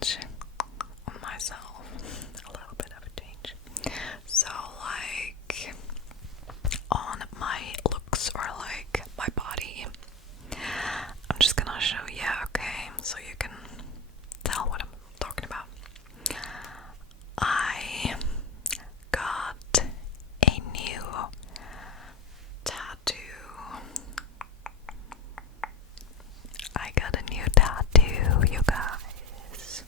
change on myself. A little bit of a change. So like on my looks or like my body, I'm just gonna show you, okay, so you can tell what I'm talking about. I got a new tattoo. I got a new tattoo, you guys.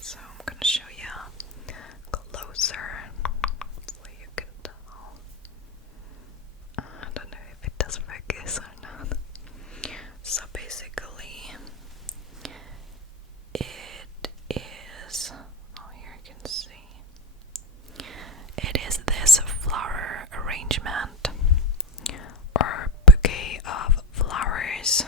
So I'm gonna show you closer so you can tell. I don't know if it does focus or not. So basically, it is, oh, here you can see, it is this flower arrangement or bouquet of flowers,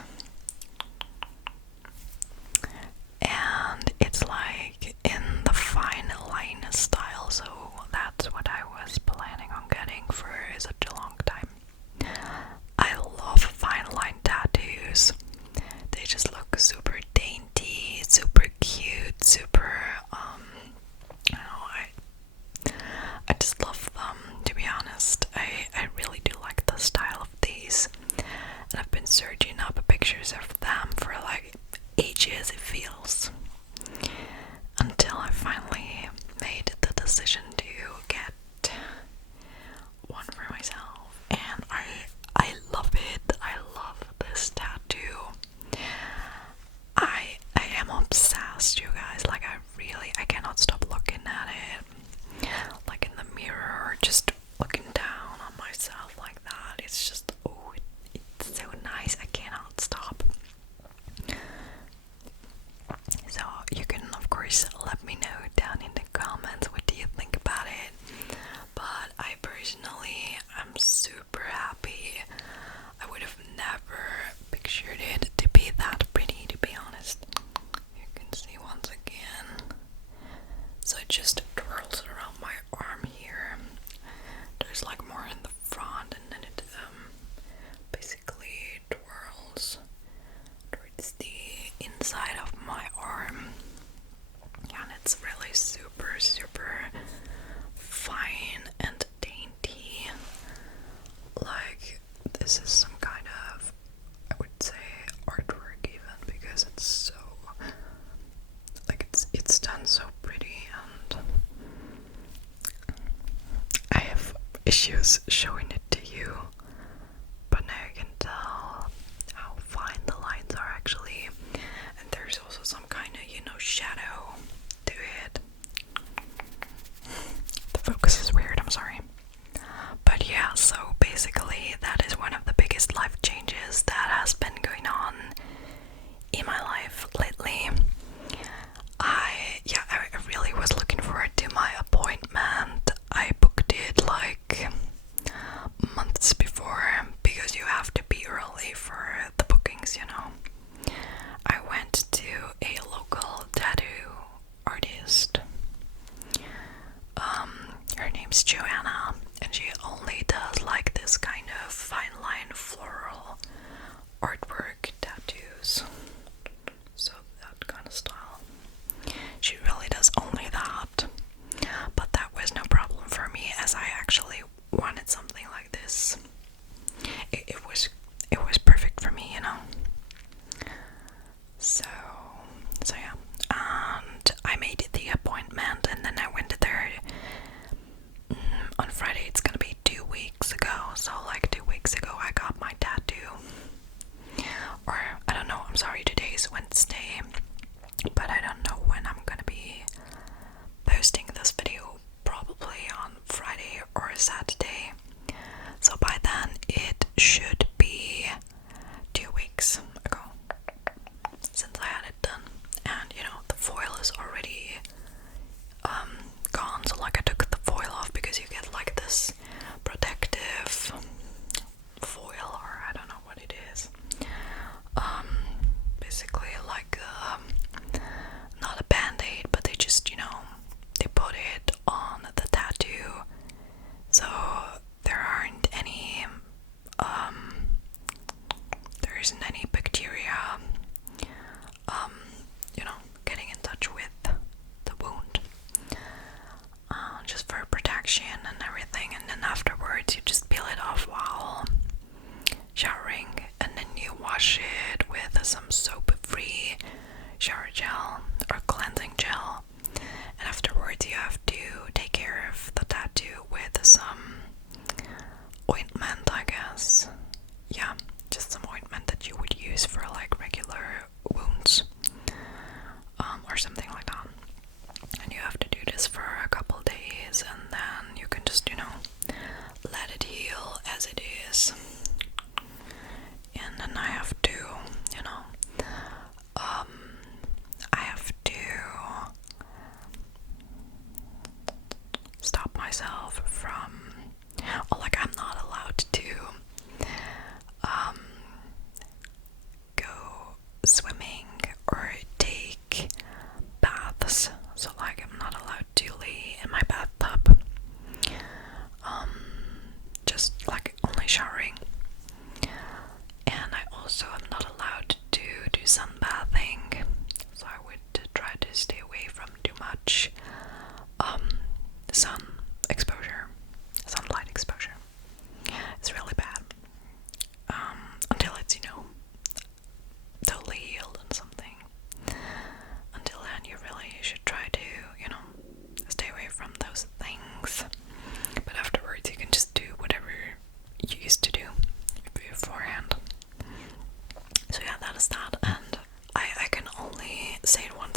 and it's like in the fine line style, so that's what I was planning on getting for such a long time. I love fine line tattoos. They just look super dainty, super cute, super, I just love them, to be honest. I really do like the style of these. And I've been searching up pictures of them for like ages, it feels. Until I finally made the decision to get one for myself. And I love it. I love this tattoo. I am obsessed, you guys. Like I cannot stop looking at it. Like in the mirror or just looking down on myself like that. It's just, oh, it's so nice. I cannot stop. So you can of course let me know down in the comments what do you think about it. But I personally am super happy. I would have never pictured it to be that pretty, to be honest. You can see once again. So it just twirls around my arm here. There's like more in the front, and then it basically twirls towards the inside of my arm. And it's really super, super fine and dainty. Like, this is some kind of, I would say, artwork even, because it's so, like, it's done so pretty, and I have issues showing it to you, but now you can tell how fine the lines are actually, and there's also some kind of, shadow to it. The focus is weird, I'm sorry. But yeah, so basically that is one of the biggest life changes that has been going on in my life lately. I really was looking forward to my appointment. I booked it like months before because you have to be early for the bookings, I went to a local tattoo artist. Her name's Joanna, and she only does like this kind of fine line floral artwork tattoos. So that kind of style. She really does only that. But that was no problem for me, as I actually wanted something like this. It was perfect for me, So yeah. And I made the appointment, and then I went there on Friday. It's gonna be 2 weeks ago. So like 2 weeks ago I got my tattoo. Or I don't know, I'm sorry, today is Wednesday. But I don't know when I'm gonna be posting this video. Probably on Friday or Saturday. So by then it should be 2 weeks ago since I had it done. And the foil is already gone, so like I took the foil off because you get like this protective foil, or I don't know what it is. Basically like not a band-aid, but they just they put it on the tattoo so there aren't any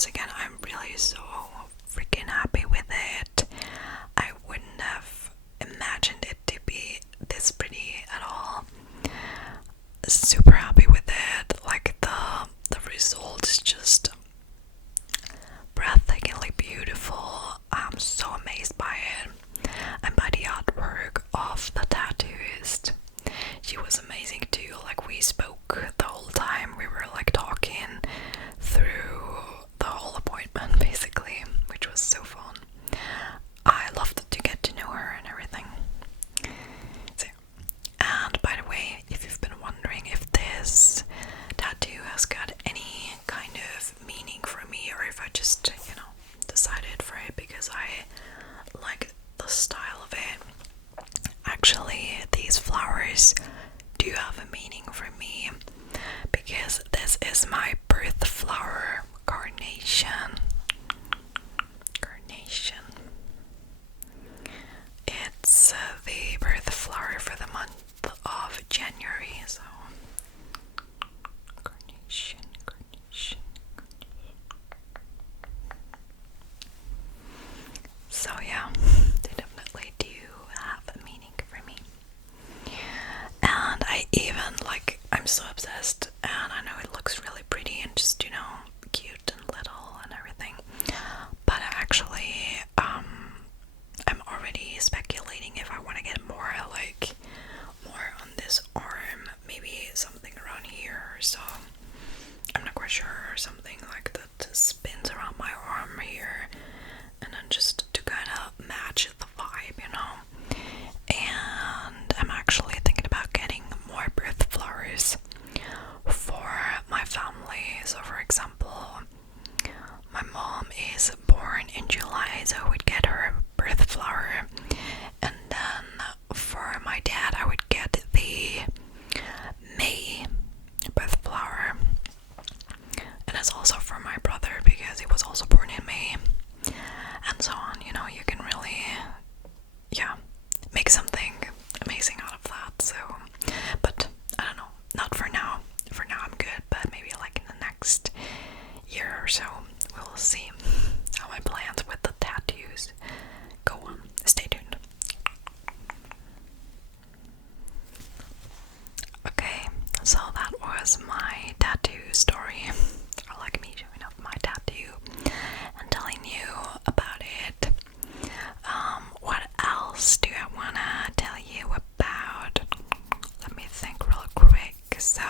once again, I'm really so freaking happy with it. I wouldn't have imagined it to be this pretty at all. Super happy with it. Like the result is just breathtakingly beautiful. I'm so amazed by it, and by the artwork of the tattooist. She was amazing too. Like, we spoke the whole time. We were like talking through the whole appointment basically, which was so fun. I loved to get to know her and everything. So, and by the way, if you've been wondering if this tattoo has got any kind of meaning for me, or if I just, decided for it because I like the style of it, actually, these flowers do have a meaning for me, because this is my birth flower, carnation. It's the birth flower for the month of January, so carnation. So yeah, they definitely do have a meaning for me. And I even, I'm so obsessed, and I know it looks really pretty and just, cute and little and everything. But actually, I'm already speculating if I want to get more on this arm, maybe something around here or so. I'm not quite sure, or something like that spins around my arm here, and then just to kind of match the vibe, And I'm actually thinking about getting more birth flowers for my family. So for example, my mom is born in July, so I would get her a birth flower, and then for my dad I would get the May birth flower, and it's also for my brother because he was also born in May, and so on. You can really, make something amazing out of that. So, but I don't know, not for now. For now I'm good, but maybe in the next year or so we'll see how my plans with the tattoos go on. Stay tuned. Okay, so that was my tattoo story, or me showing off my tattoo and telling you about it. What else do I wanna tell you about? Let me think real quick. So,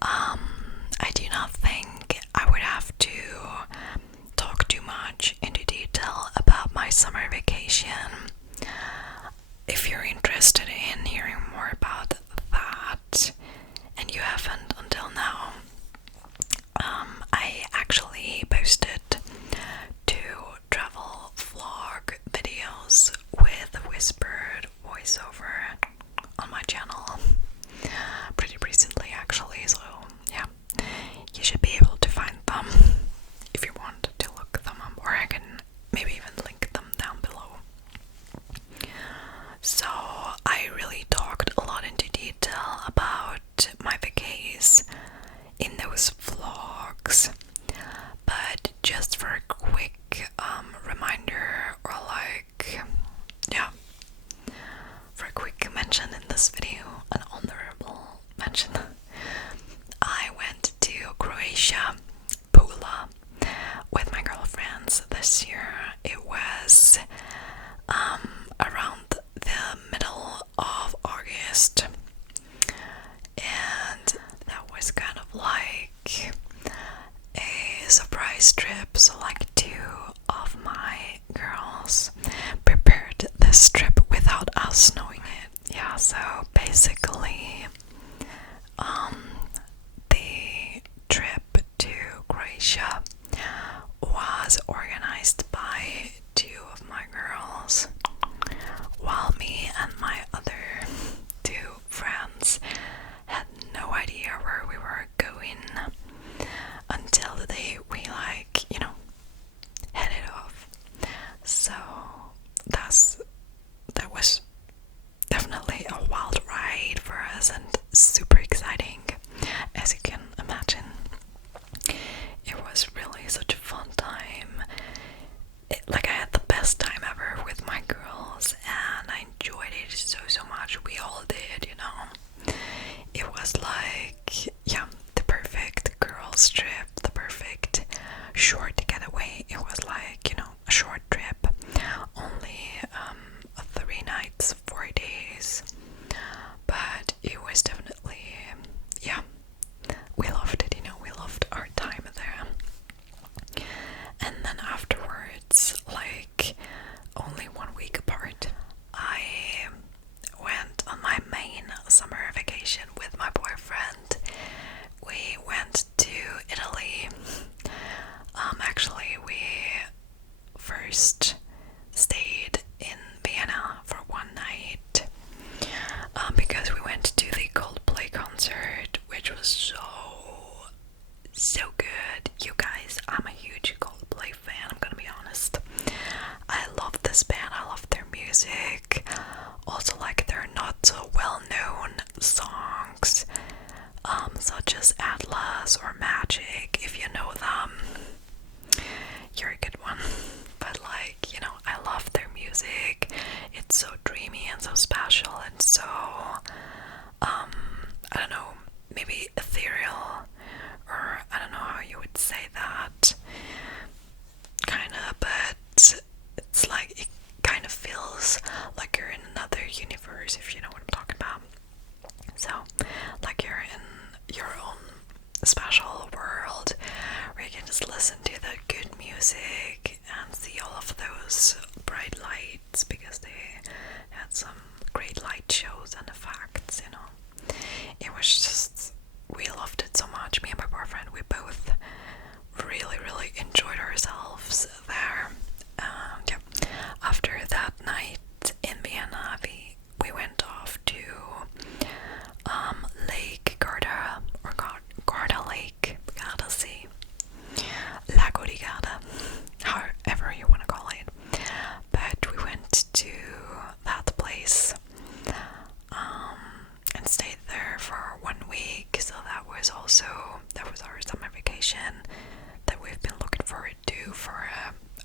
I do not think I would have to talk too much into detail about my summer vacation. If you're interested in hearing more about that, and you haven't until now, I actually posted 2 travel vlog videos with whispered voiceover on my channel pretty recently, actually, so yeah, you should be able to find them if you want to look them up, or I can maybe even link them down below. So I really talked a lot into detail about my vacays in those vlogs, but just for a quick reminder, or for a quick mention in this video, an honorable mention, I went to Croatia, Pula, with my girlfriends this year. It was around the middle of August, and that was kind of like a surprise trip. So 2 of my girls prepared this trip without us knowing it. Yeah, so basically the trip to Croatia was organized by 2 of my girls, while me and my other 2 friends had no idea where we were going until the day we headed off. So that was definitely a wild ride for us, and super exciting, as you can imagine. It was short getaway. It was like, you know, a short trip, only 3 nights, 4 days, but it was definitely, yeah, we loved it, you know, we loved our time there. And then afterwards, like only 1 week apart, I went on my main summer vacation with my boyfriend. We went to Italy. Actually, we first stayed in Vienna for 1 night because we went to the Coldplay concert, which was so good. You guys, I'm a huge Coldplay fan, I'm gonna be honest. I love this band, I love their music. Also, like, their not so well-known songs, such as Atlas or Magic. If you know them, you're a good one. But like, you know, I love their music. It's so dreamy and so special and so I don't know, maybe ethereal, or I don't know how you would say that, kinda, but it's like, it kind of feels like you're in another universe, if you know what I'm talking about. So, like, you're in your own special world where you can just listen to the good music and see all of those bright lights, because they had some great light shows and effects, you know. It was just, we loved it so much. Me and my boyfriend, we both really enjoyed ourselves there. And yeah, after that night in Vienna, we went off to Lake Garda, or Garda Lake, Garda Sea, Lago di Garda, however you want to call it. But we went to that place and stayed there for 1 week. So that was our summer vacation that we've been looking forward to for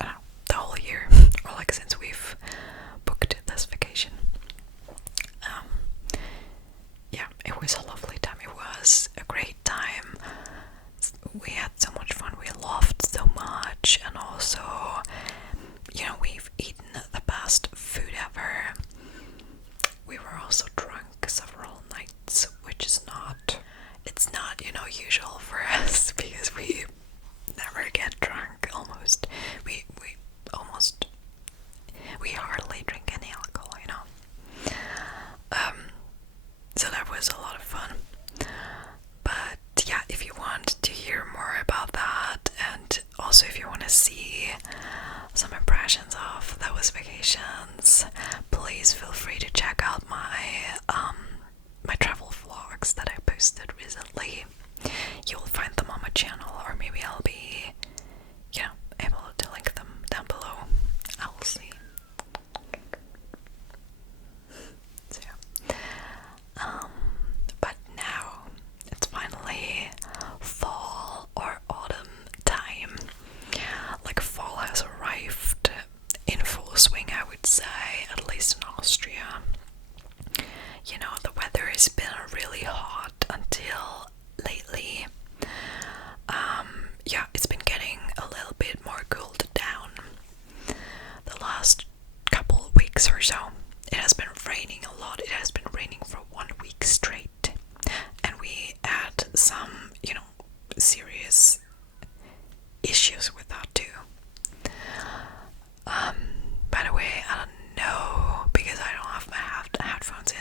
I don't know, the whole year, or like since we've booked this vacation. Yeah, it was a lovely time. It was a great time. We had so much fun. We laughed so much, and also, you know, we've eaten the best food ever. We were also drunk several nights, which is not, it's not, you know, usual for us, because we never get drunk, almost. We hardly drink any alcohol, you know. So that was a lot of fun. But yeah, if you want to hear more about that, and also if you want to see some impressions of those vacations, please feel free to check out my my travel vlogs that I posted recently. You will find them on my channel, or maybe I'll be, you know, able to link them down below. I will see. So yeah. But now it's finally fall or autumn time. Like, fall has arrived in full swing, I would say, at least in Austria. You know, the weather has been really hot until lately. Yeah, it's been getting a little bit more cooled down the last couple of weeks or so. It has been raining a lot. It has been raining for 1 week straight, and we had some, you know, serious issues with that too. By the way, I don't know, because I don't have my headphones in.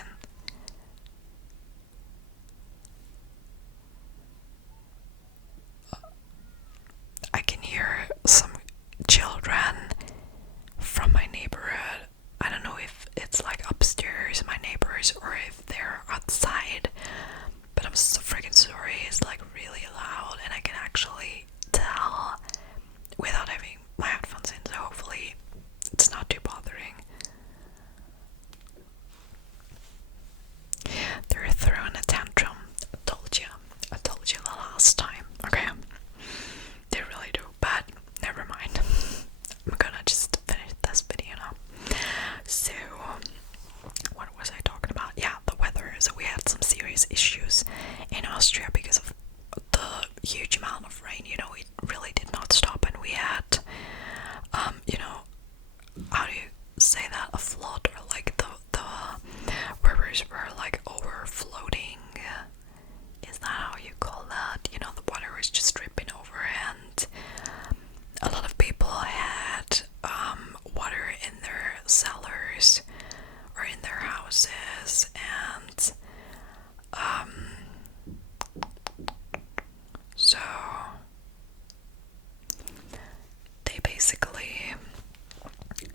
was just dripping over, and a lot of people had water in their cellars or in their houses, and so they basically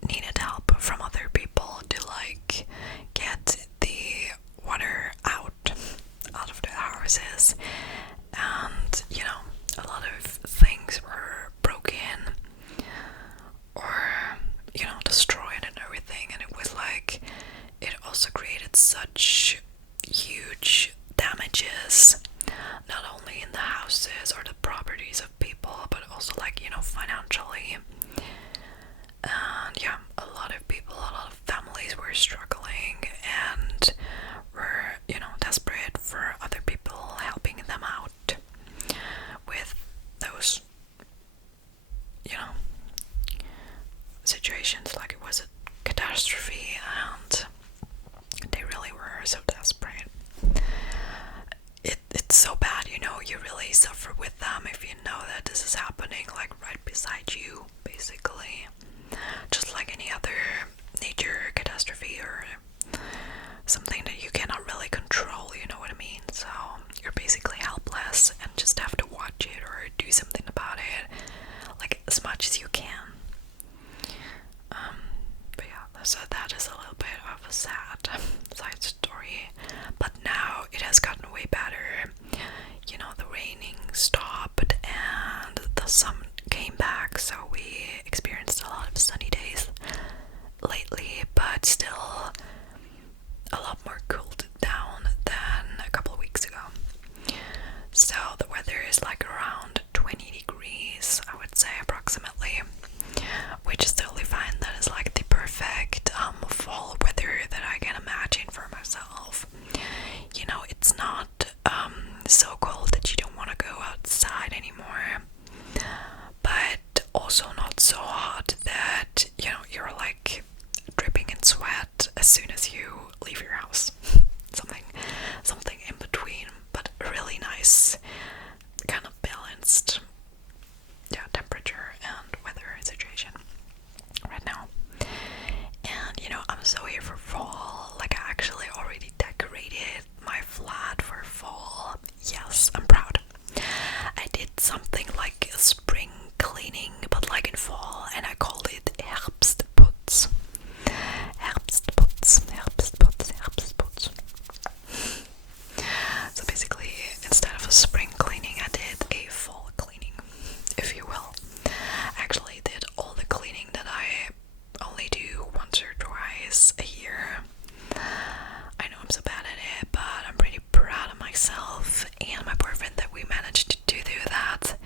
needed help from other people to like get the water out of their houses. And you know, a lot of things were broken or, you know, destroyed and everything, and it was like, it also created such huge damages, not only in the houses or the properties of people, but also like, you know, financially. And yeah, a lot of people, a lot of families were struggling and were, you know, desperate for other people helping them out with those, you know, situations. Like, it was a catastrophe and they really were so desperate. It's so bad, you know, you really suffer with them if you know that this is happening like right beside you, basically. Just like any other nature catastrophe or something that you cannot really control, you know what I mean? So you're basically helpless and just have to watch it or do something about it, like as much as you can. But yeah, so that is a little bit of a sad side story. But now it has gotten way better. You know, the raining stopped and the sun came back, so we experienced a lot of sunny days lately, but still a lot more cooled down than a couple of weeks ago. So the weather is like around 20 degrees, I would say, approximately, which is totally fine. That is like the perfect fall weather that I can imagine for myself. You know, it's not so cold that you don't want to go outside anymore, but also not so hot that, you know, you're like dripping in sweat as soon as you leave your house. something in between, but really nice, kind of balanced, yeah, temperature and weather situation right now. And you know, I'm so here for fall. Like, I actually already decorated my flat for fall. Yes, I'm proud. I did something like a spring cleaning, but like in fall, and I called it Herbstputz. Herbstputz, Herbstputz, Herbstputz. So basically, instead of a spring cleaning, I did a fall cleaning, if you will. I actually did all the cleaning that I only do once or twice a year. I know I'm so bad at it, but I'm pretty proud of myself and my boyfriend that we managed to do that.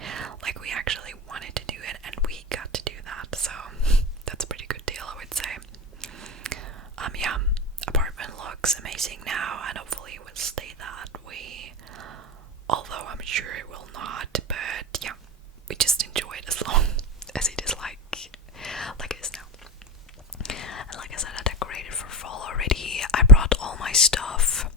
Like, we actually wanted to do it and we got to do that, so that's a pretty good deal, I would say. Yeah, apartment looks amazing now, and hopefully it will stay that way, although I'm sure it will not. But yeah, we just enjoy it as long as it is like it is now. And like I said, I decorated for fall already. I brought all my stuff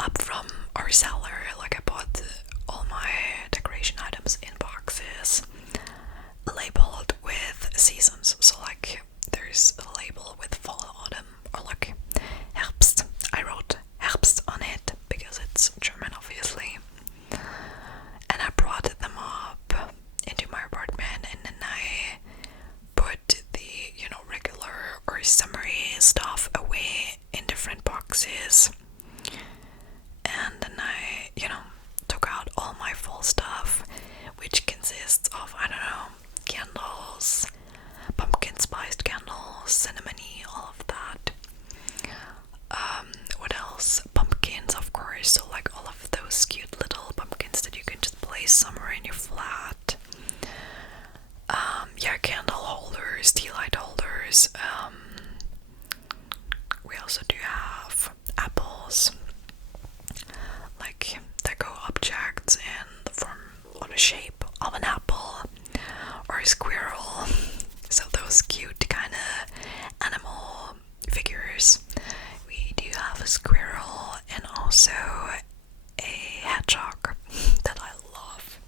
up from our cellar. Like, I bought all my decoration items in boxes labeled with seasons. So like, there's a label with fall, autumn, or like Herbst. I wrote Herbst on it because it's German, obviously. And I brought them up into my apartment, and then I put the, you know, regular or summery stuff away in different boxes. And then I, you know, took out all my fall stuff, which consists of, I don't know, candles, pumpkin spiced candles, cinnamony, all of that. What else? Pumpkins, of course. So like all of those cute little pumpkins that you can just place somewhere in your flat. Yeah, candle holders, tea light holders. We also do have apples, like deco objects in the form or the shape of an apple or a squirrel. So those cute kind of animal figures. We do have a squirrel and also a hedgehog that I love.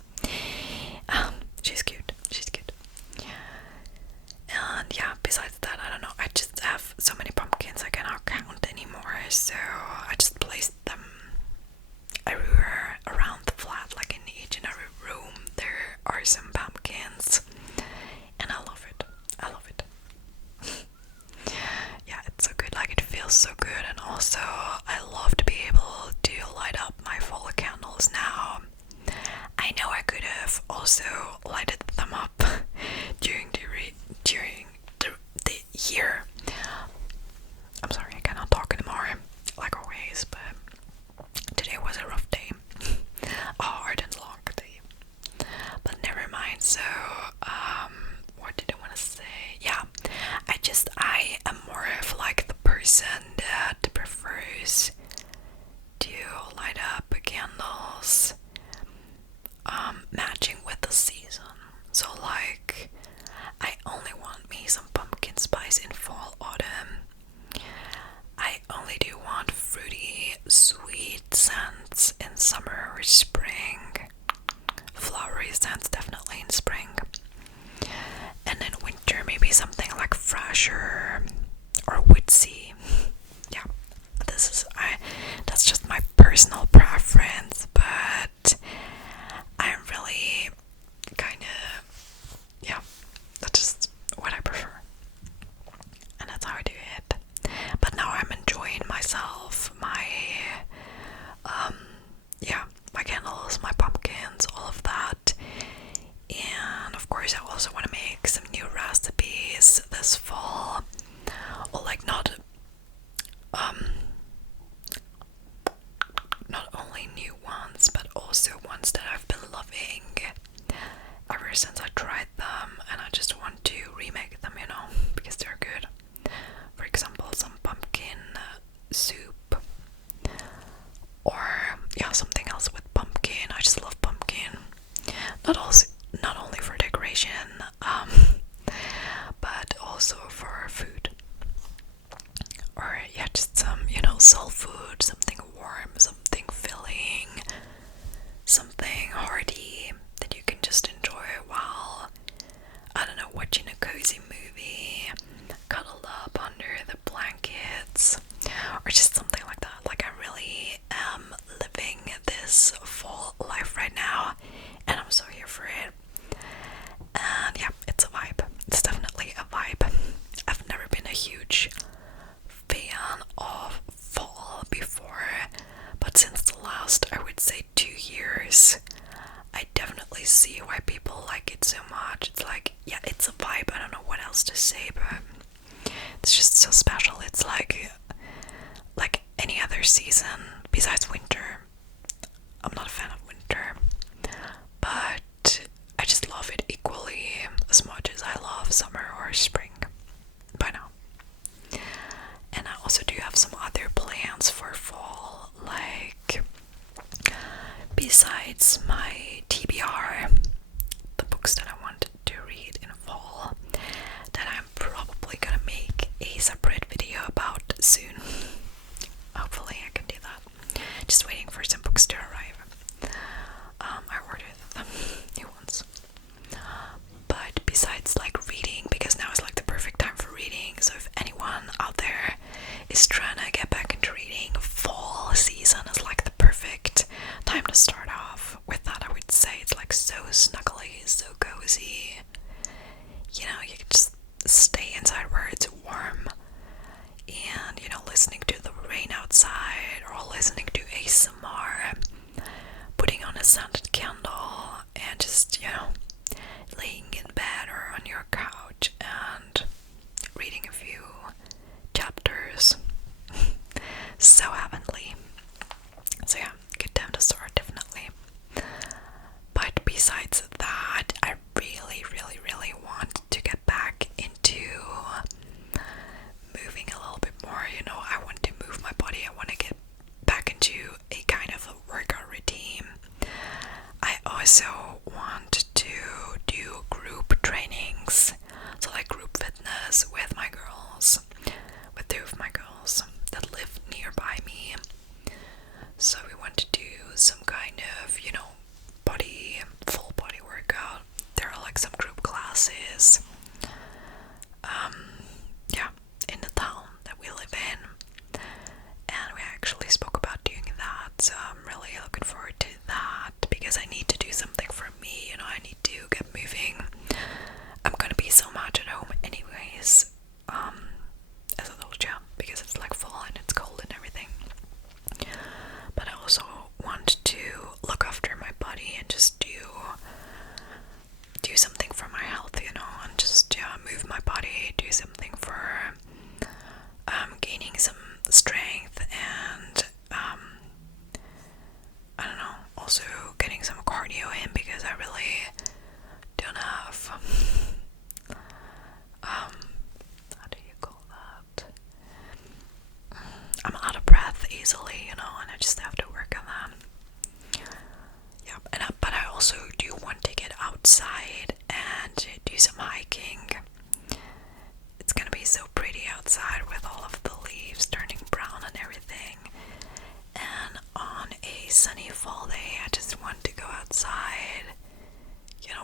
also lighted them up during the year. I'm sorry, I cannot talk anymore, like always, but today was a rough day. A hard and long day. But never mind. So, what did I want to say? Yeah, I am more of like the person that prefers to light up candles matching with the season. So like, I only want me some pumpkin spice in fall, autumn. I only do want fruity, sweet scents in summer or spring. Flowery scents definitely in spring. And in winter, maybe something like fresher or woodsy. Yeah, that's just my personal preference, but I'm really kind of, yeah, that's just what I prefer. And that's how I do it. But now I'm enjoying myself, my candles, my pumpkins, all of that. And of course I also want to make some new recipes this fall. Or like not only new ones, but also ones that I've been loving ever since I tried them, and I just want to remake them, because they're good. For example, some pumpkin soup, or something else with pumpkin. I just love pumpkin. Not only for decoration, but also for food. Or just some, soul food, something warm, something filling, something hearty that you can just enjoy while, I don't know, watching a cozy movie, cuddled up under the blankets, or just something like that. Like, I really am living this fall life right now, and I'm so here for it. And yeah, it's a vibe. It's definitely a vibe. I've never been a huge fan of fall before, but since the last, I would say, 2 years, I definitely see why people like it so much. It's like, yeah, it's a vibe. I don't know what else to say, but it's just so special. It's like any other season besides winter. I'm not a fan of winter, but I just love it equally as much as I love summer or spring by now. And I also do have some other plans for fall, like besides my TBR, the books that I wanted to read in fall, that I'm probably gonna make a separate video about soon. Hopefully I can do that. Just waiting for some books to arrive. I ordered them, new ones. But besides like reading, because now is like the perfect time for reading, so if anyone out there is trying to get back into reading, fall season is like the perfect time to start off with that. I would say it's like so snuggly, so cozy. You can just stay inside where it's warm, and listening to the rain outside, or listening to ASMR, putting on a scented candle, and just laying in bed or on your couch and reading a few chapters. So heavenly. So yeah, good time to start, definitely. But besides that, I really, really, really want to get back into moving a little bit more. I want to move my body. I want to get back into a kind of a workout routine. I also want to do group trainings, so like group fitness with my girls, with 2 of my girls that live nearby me. do something for gaining some strength and I don't know, also getting some cardio in because I really don't have how do you call that? I'm out of breath easily, and I just have to work on that. Yeah, but I also do want to get outside and do some hiking. It's gonna be so pretty outside with all of the leaves turning brown and everything. And on a sunny fall day, I just want to go outside,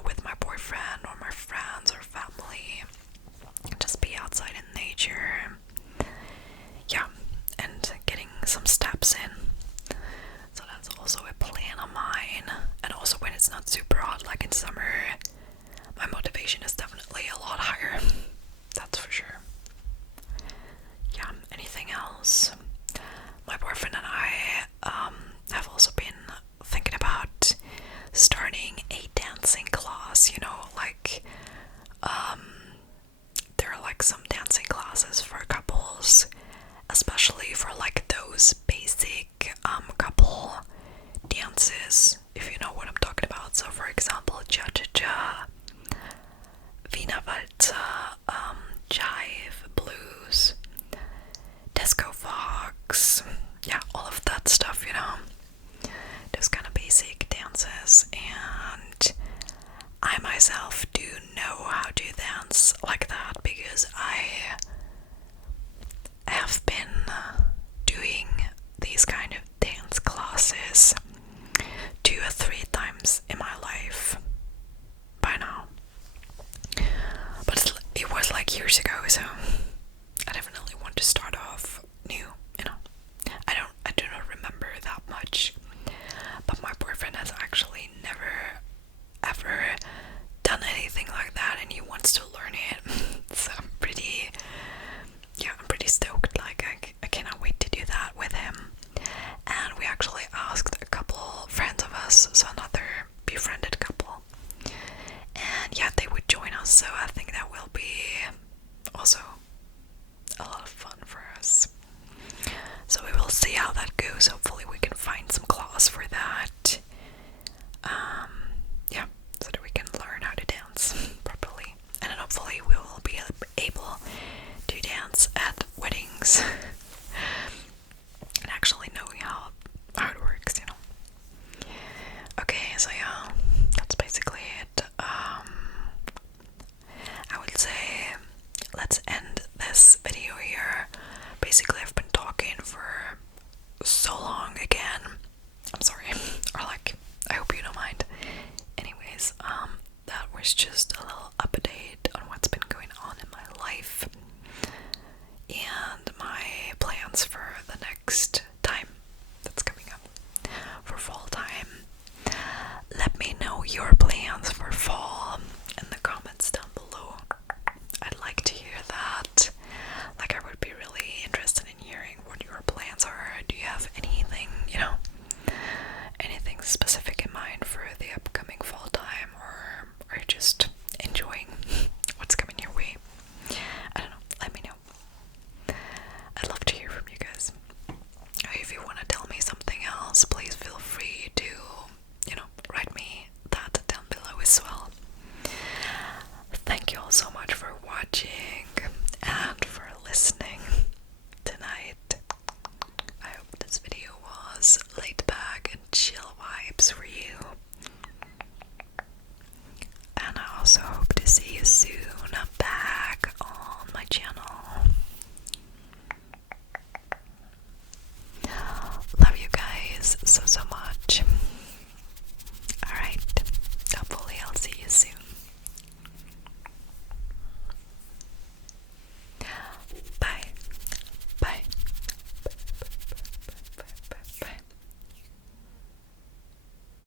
with my boyfriend or my friends or family. Just be outside in nature. Yeah, and getting some steps in. So that's also a plan of mine. And also when it's not super hot like in summer, my motivation is definitely a lot higher. That's for sure. Yeah, anything else? My boyfriend and I have also been thinking about starting a dancing class, like there are like some dancing classes for couples, especially for like those basic couple dances, if you know what I'm talking about. So for example, cha-cha-cha, Wiener Waltz, jive, blues, disco fox, yeah, all of that stuff, those kind of basic dances. And I myself do know how to dance like that because I have been doing these kind of dance classes 2 or 3 times in my life by now. But it was like years ago, so I definitely want to start off new, I do not remember that much, but my boyfriend has actually never ever done anything like that, and he wants to learn it. So I'm pretty stoked. Like I cannot wait to do that with him. And we actually asked a couple friends of us, so another befriended couple, and yeah, they would join us. So I think that will be also a lot of fun for us. So we will see how that goes. Hopefully we can find some class for that. Yeah, so that we can learn how to dance properly. And then hopefully we will be able to dance at weddings. And actually knowing how it works, Okay, so yeah, that's basically it. I would say let's end this video here. Basically, I've been talking for so long again. I'm sorry. Or like, I hope you don't mind. Anyways, that was just a little update on what's been going on in my life and my plans for the next time that's coming up for fall time. Let me know your plans for fall in the comments down below. I'd like to hear that. Like, I would be really interested in hearing what your plans are. Do you have anything, anything specific in mind for the upcoming fall time, or are you just enjoying what's coming your way? I don't know. Let me know. I'd love to hear from you guys. If you want to tell me something else, please feel free to, write me that down below as well. Thank you all so much for watching and for listening tonight. I hope this video was laid back and chill vibes for you. And I also hope to see you